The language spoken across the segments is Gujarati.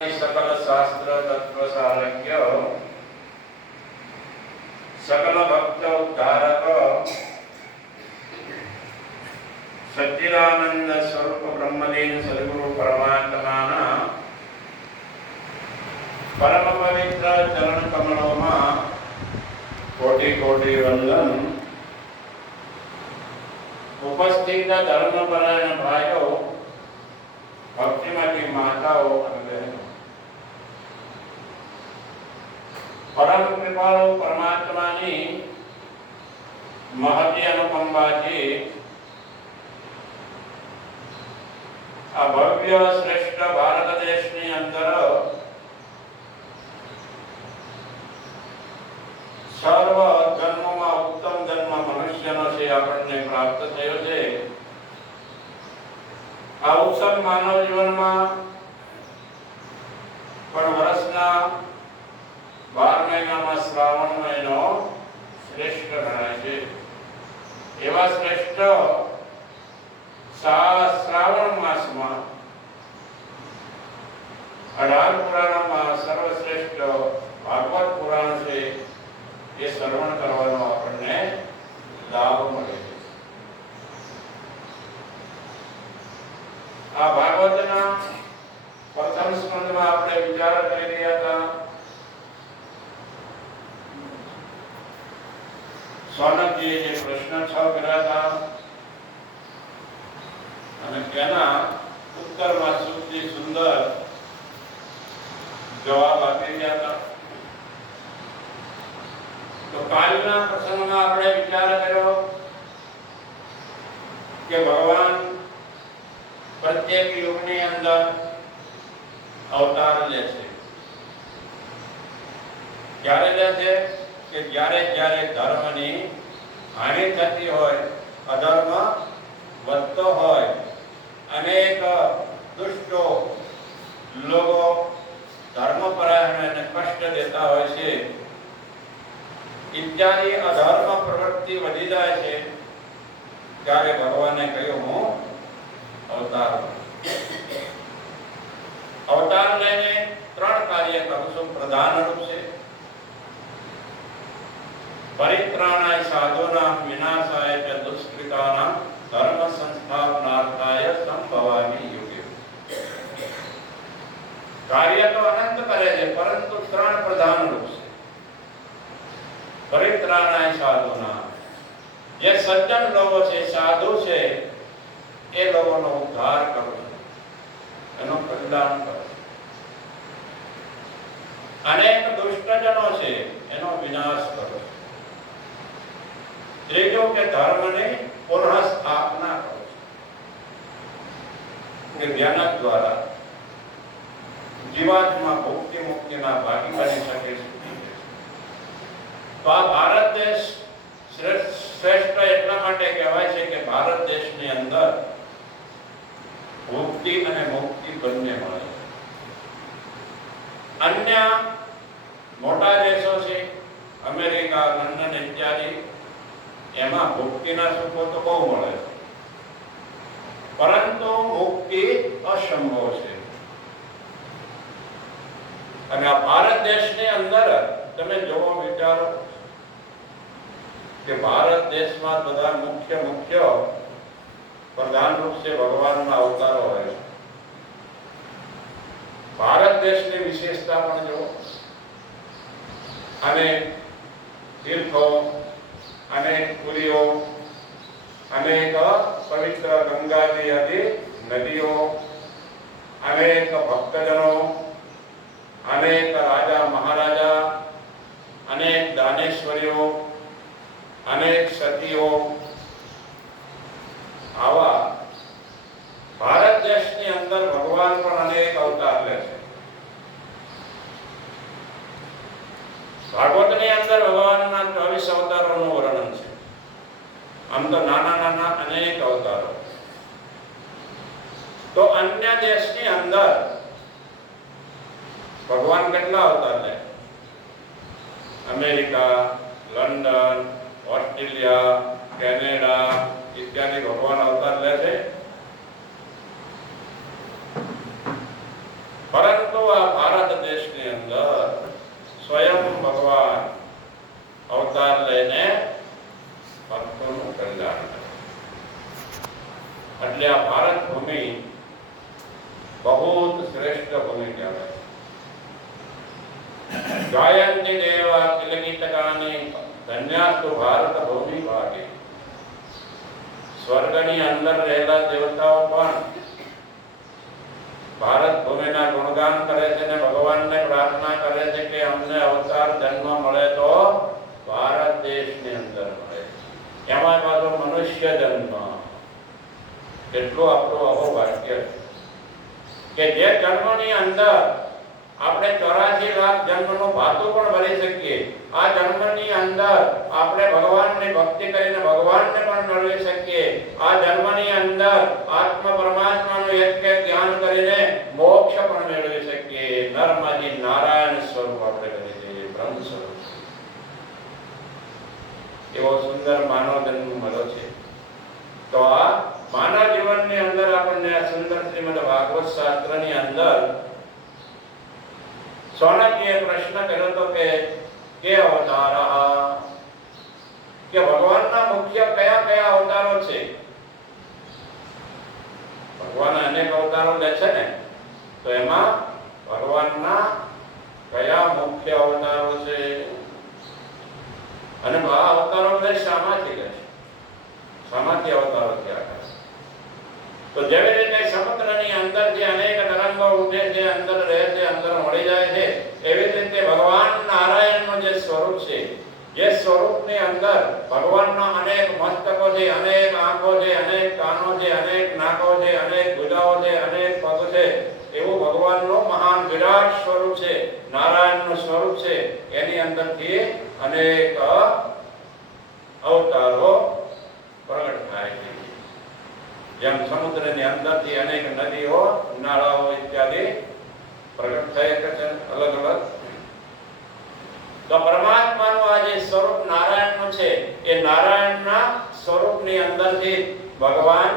सकल शास्त्र तत्व सारज्ञ सकल भक्त उद्धारक सच्चिदानंद स्वरूप ब्रह्मलीन सद्गुरु परमात्मा परम पवित्र चरण कमलों में कोटि कोटि वंदन। उपस्थित धर्मपरायण भाइयों, भक्तिमती माताओं और बहनों, परम कृपालु परमात्मा की महती अनुकंपाथी आ भव्य श्रेष्ठ भारत देश ની અંદર સર્વ જન્મમાં ઉત્તમ જન્મ મનુષ્યનો છે આપણને પ્રાપ્ત થયો છે। આ ઉત્સવ માનવ જીવનમાં પણ વર્ષના 12 મહિનામાં શ્રાવણ મહિનો શ્રેષ્ઠ ગણાય છે। એવા શ્રેષ્ઠ શ્રાવણ માસમાં 18 પુરાણમાં સર્વશ્રેષ્ઠ ભાગવત પુરાણ છે એ શ્રવણ કરવાનો આપણને લાભ મળે છે। આ ભાગવતના પ્રથમ સ્કંદમાં આપણે વિચાર કરી રહ્યા હતા। સોનકજીએ જે પ્રશ્ન 6 કર્યા હતા અને તેના ઉત્તરમાં સુધી સુંદર જવાબ આપી રહ્યા હતા। તો કાલના પ્રસંગમાં આપણે વિચાર કર્યો કે ભગવાન प्रत्येक युग ने अंदर अवतार ले छे। क्यारे ले छे कि ज्यारे ज्यारे धर्म नी हानि थती होय, अधर्म वधतो होय, अनेक दुष्टो लोगो धर्मपरायणोने कष्ट देता होय छे, इत्यादि अधर्म प्रवृत्ति वधी जाय छे त्यारे भगवाने कह्युं हूँ अवतार अवतार लेने 3 कार्य करूं। प्रधान रूप से परित्राणाय साधूनां विनाशाय च दुष्कृतानां धर्म संस्थापनार्थाय संभवामि युगे। कार्य तो अनंत करे है परंतु 3 प्रधान रूप से। परित्राणाय साधूनां, ये सज्जन लोगों से साधु से એ લોકોનો ઉદ્ધાર કરો, એનો કલ્યાણ કરો। અનેક દુષ્ટજનો છે એનો વિનાશ કરો। ત્રીજો કે ધર્મની પુનઃ સ્થાપના કરો કે ધ્યાન દ્વારા જીવાત્મા ભક્તિ મુક્તિના ભાગી બની શકે છે। તો આ ભારત દેશ શ્રેષ્ઠ એટલા માટે કહેવાય છે કે ભારત દેશની અંદર मुक्ति અને મુક્તિ બંને મળે। અન્ય મોટા દેશો છે અમેરિકા, લંડન ઇત્યાદિ, એમાં મુક્તિના સુખો તો બહુ મળે છે પરંતુ મુક્તિ અસંભવ છે। અને આ ભારત દેશની અંદર તમે જોવો વિચારો કે ભારત દેશમાં બધા મુખ્ય प्रधान रूप से भगवान में अवतारो है। भारत देश की विशेषता पण जो अनेक तीर्थों, अनेक पुलियों, अनेक पवित्र गंगा जी आदि नदियों, अनेक भक्तजनों, अनेक राजा महाराजा, अनेक दानेश्वरियों, अनेक सतियों, आवा भारत देश ની અંદર ભગવાન પણ અનેક અવતાર લે છે। ભાગવતની અંદર ભગવાનના 24 અવતારોનું વર્ણન છે। આમ તો નાના નાના અનેક અવતારો। તો અન્ય દેશની અંદર ભગવાન કેટલા અવતાર લે? અમેરિકા, લંડન, ઓસ્ટ્રેલિયા, કેનેડા इत्यादि भगवान अवतार ले छे। પરંતુ આ ભારત દેશની અંદર સ્વયં ભગવાન અવતાર લઈને ભક્તોનું કલ્યાણ કરે. એટલે આ ભારત ભૂમિ બહુ શ્રેષ્ઠ ભૂમિ કહેવાય. ગાયંતિ દેવા કિલગીતકાની ધન્યાસ્તુ ભારત ભૂમિ ભાગે. સ્વર્ગની અંદર રહેલા દેવતાઓ પણ ભારત ભૂમિના ગુણગાન કરે છે અને ભગવાનને પ્રાર્થના કરે છે કે અમને અવતાર જન્મ મળે તો ભારત દેશની અંદર મળે. એમાં પાછો મનુષ્ય જન્મ. કેટલું આપણું અહોભાગ્ય કે જે જન્મની અંદર આપણે 84 લાખ જન્મનું ભાતું પણ ભરી શકીએ. આ જન્મની અંદર આપણે ભગવાનની ભક્તિ કરીને ભગવાનને પણ મેળવી શકીએ. આ જન્મની અંદર આત્મ પરમાત્માનું એક જ્ઞાન કરીને મોક્ષ પણ મેળવી શકીએ. નરમાજી નારાયણ સ્વરૂપ આપણે કરી દઈએ, બ્રહ્મ સ્વરૂપ. એવો સુંદર માનવ જન્મ મળ્યો છે. તો આ માનવ જીવનની અંદર આપણને આ સુંદર શ્રીમદ ભાગવત શાસ્ત્રની અંદર સોનકીએ પ્રશ્ન કર્યો તો કે અવતાર કે ભગવાનના મુખ્ય કયા કયા અવતારો છે? ભગવાન અનેક અવતારો લે છે ને, તો એમાં ભગવાનના કયા મુખ્ય અવતારો છે અને આ અવતારો શામાંથી લે છે? શામાંથી અવતારો થયા? તો જેવી રીતે સમુદ્રની અંદર જે અનેક તરંગો ઉઠે છે, અંદર રહે છે, અંદર મળી જાય છે, એવી રીતે ભગવાન નારાયણનું જે સ્વરૂપ છે, જે સ્વરૂપની અંદર ભગવાનના અનેક મસ્તકો છે, અનેક આંખો છે, અનેક કાનો છે, અનેક નાકો છે, અનેક ભુજાઓ છે, અનેક પગ છે, એવું ભગવાનનું મહાન વિરાટ સ્વરૂપ છે, નારાયણનું સ્વરૂપ છે. એની અંદરથી અનેક અવતારો પ્રગટ થાય છે. જેમ સમુદ્રની અંદરથી અનેક નદીઓ, નાળાઓ ઇત્યાદિ પ્રગટ થાય છે અલગ અલગ. તો પરમાત્માનું આ જે સ્વરૂપ નારાયણનું છે, એ નારાયણના સ્વરૂપની અંદરથી ભગવાન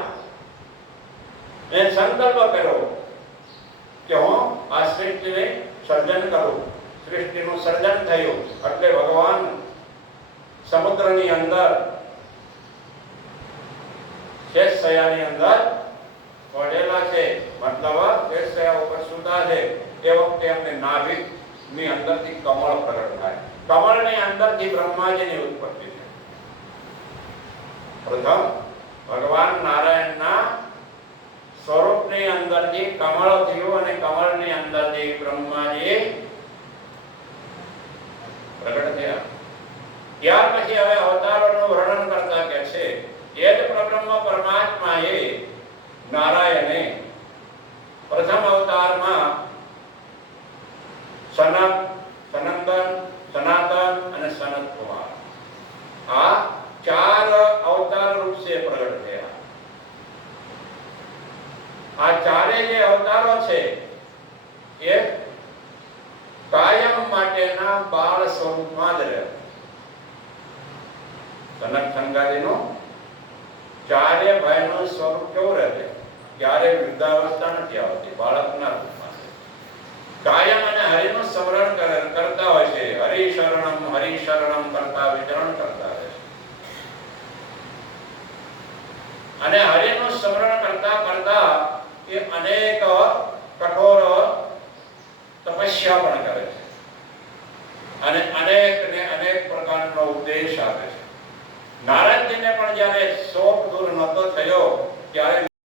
એ સંકલ્પ કર્યો કે હું આ સૃષ્ટિને સર્જન કરું. સૃષ્ટિનું સર્જન થયું એટલે ભગવાન સમુદ્રની અંદર શેષશયાની અંદર પડેલા છે, મતલબ શેષશયા ઉપર સૂતા છે. એ વખતે એમને નાભિની અંદરથી કમળ પ્રગટ થાય. કમળની અંદરથી બ્રહ્માજીની ઉત્પત્તિ છે. પ્રથમ ભગવાન નારાયણના સ્વરૂપની અંદરથી કમળ થયું અને કમળની અંદરથી બ્રહ્માજી પ્રગટ થયા. ત્યાર પછી હવે અવતારોનું વર્ણન કરતા કે છે એ જ પરબ્રહ્મ પરમાત્માએ નારાયણે પ્રથમ અવતારમાં સનક, સનંદન, સનાતન અને સનત કુમાર આ 4 અવતાર રૂપ સે પ્રગટ થયા. આ ચારે જે અવતારો છે એ કાયમ માટેના બાળ સ્વરૂપમાં જ રહે. સનક સંગાદીનું ચારે ભાઈનું સ્વરૂપ કેવું રહે છે? ક્યારે વૃદ્ધાવસ્થા નથી આવતી, બાળકના રૂપમાં કાયમ અને હરિનું સ્મરણ કરતા હોય છે. હરિ શરણમ કરતા વિચરણ કરતા રહે છે. અને હરિનું સ્મરણ કરતા કરતા એ અનેક કઠોર તપસ્યા પણ કરે છે અને અનેક પ્રકારનો ઉપદેશ આપે છે. નારદજીને પણ જ્યારે